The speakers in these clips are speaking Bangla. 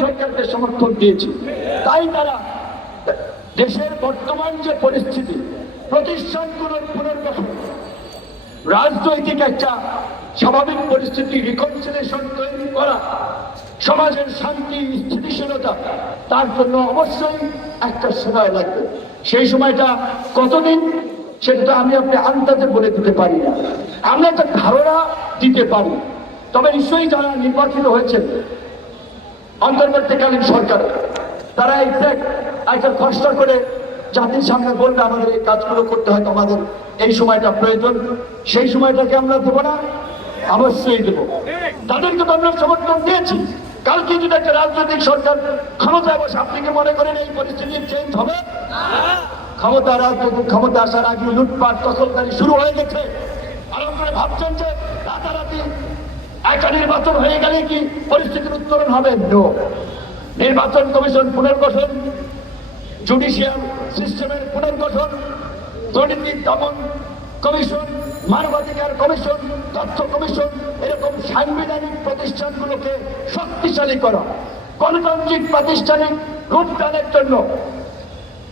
সরকারকে সমর্থন দিয়েছি। তাই তারা দেশের বর্তমান যে পরিস্থিতি, প্রতিষ্ঠানগুলোর পুনর্গঠন, রাজনৈতিক একটা স্বাভাবিক পরিস্থিতি রিকনসিলেশন তৈরি করা, সমাজের শান্তি, স্থিতিশীলতা, তার জন্য অবশ্যই একটা সময় লাগবে। সেই সময়টা কতদিন, সেটা আমি আপনি আন্দাজে বলে দিতে পারি না। আমরা একটা ধারণা দিতে পারি। তবে নিশ্চয়ই যারা নির্বাচিত হয়েছেন অন্তর্বর্তীকালীন সরকার, তারা এক্সাক্ট একটা কষ্ট করে জাতির সামনে বলবে, আমাদের এই কাজগুলো করতে হয় আমাদের এই সময়টা প্রয়োজন, সেই সময়টাকে আমরা দেবো না, অবশ্যই দেবো। তাদেরকে তো আমরা সমর্থন দিয়েছি। কালকে যদি একটা রাজনৈতিক সরকার ক্ষমতায় বসে, আপনি কি মনে করেন এই পরিস্থিতি চেঞ্জ হবে? ক্ষমতা রাজনৈতিক ক্ষমতা আসার আগে লুটপাট দখলদারি শুরু হয়ে গেছে। আর আপনারা ভাবছেন যে রাতারাতি একটা নির্বাচন হয়ে গেলে কি পরিস্থিতির উত্তরণ হবে. নির্বাচন কমিশন পুনর্গঠন জুডিশিয়াল সিস্টেমের পুনর্গঠন, দুর্নীতি দমন কমিশন, মানবাধিকার কমিশন, তথ্য কমিশন, এরকম সাংবিধানিক প্রতিষ্ঠানগুলোকে শক্তিশালী করা, গণতান্ত্রিক প্রাতিষ্ঠানিক রূপদানের জন্য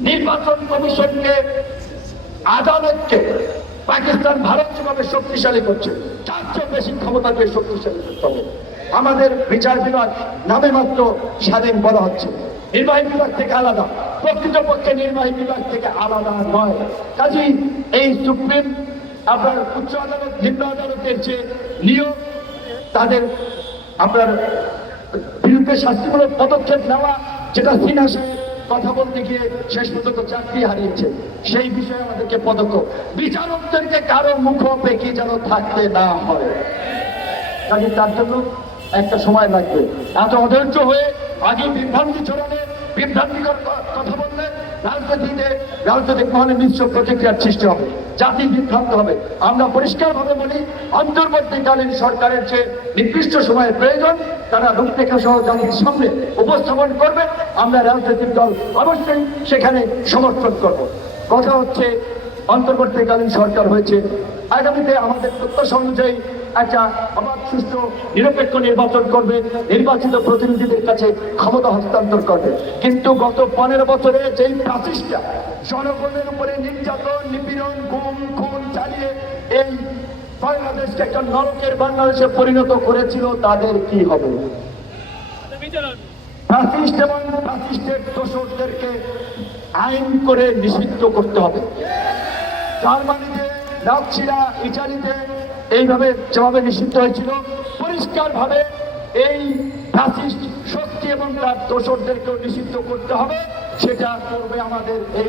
নির্বাচন কমিশনকে, আদালতকে পাকিস্তান ভারত যেভাবে শক্তিশালী করছে, তার চেয়ে বেশি ক্ষমতা দিয়ে শক্তিশালী করতে হবে। আমাদের বিচার বিভাগ নামে মাত্র স্বাধীন বলা হচ্ছে। নির্বাহী বিভাগ থেকে আলাদা, প্রকৃতপক্ষে নির্বাহী বিভাগ থেকে আলাদা নয়। কাজেই এই সুপ্রিম, আপনার উচ্চ আদালত, নিম্ন আদালতের যে নিয়োগ, তাদের আপনার বিরুদ্ধে শাস্তিমূলক পদক্ষেপ নেওয়া, যেটা সিনহা সাহেব কথা বলতে গিয়ে শেষ পর্যন্ত চাকরি হারিয়েছে। সেই বিষয়ে আমাদেরকে পদক্ষেপ বিচারকদেরকে কারও মুখ পেকে যেন থাকতে না হয়। কাজে তার জন্য একটা সময় লাগবে। এত অধৈর্য হয়ে আগে বিভ্রান্তি ছড়ালে, বিভ্রান্তিকর কথা বললে রাজনীতিতে রাজনৈতিক মহলে মিশ্র প্রতিক্রিয়ার সৃষ্টি হবে, জাতি বিভ্রান্ত হবে। আমরা পরিষ্কারভাবে বলি, অন্তর্বর্তীকালীন সরকারের যে নির্দিষ্ট সময়ের প্রয়োজন, তারা রূপরেখা সহ জাতির সামনে উপস্থাপন করবে। আমরা রাজনৈতিক দল অবশ্যই সেখানে সমর্থন করব। কথা হচ্ছে, অন্তর্বর্তীকালীন সরকার হয়েছে। আগামীতে আমাদের প্রত্যাশা অনুযায়ী একটা অবাধ সুস্থ নিরপেক্ষ নির্বাচন করবে। নির্বাচিত প্রতিনিধিদের কাছে ক্ষমতা হস্তান্তর করবে। কিন্তু গত পনেরো বছরে যেই প্রাচীসটা জনগণের উপরে নির্যাতন, নিপীড়ন, গুম, খুন চালিয়ে এই বাংলাদেশকে একটা নরকের বাংলাদেশে পরিণত করেছিল, তাদের কি হবে? প্রাচীষ্ট এবং প্রাচীষ্টের দোষকদেরকে আইন করে নিষিদ্ধ করতে হবে। জার্মানিতে নাকছিরা ইটালিতে এইভাবে যেভাবে নিষিদ্ধ হয়েছিল, পরিষ্কারভাবে এই ফ্যাসিস্ট শক্তি এবং তার দোষরদেরকেও নিষিদ্ধ করতে হবে, সেটা করবে আমাদের এই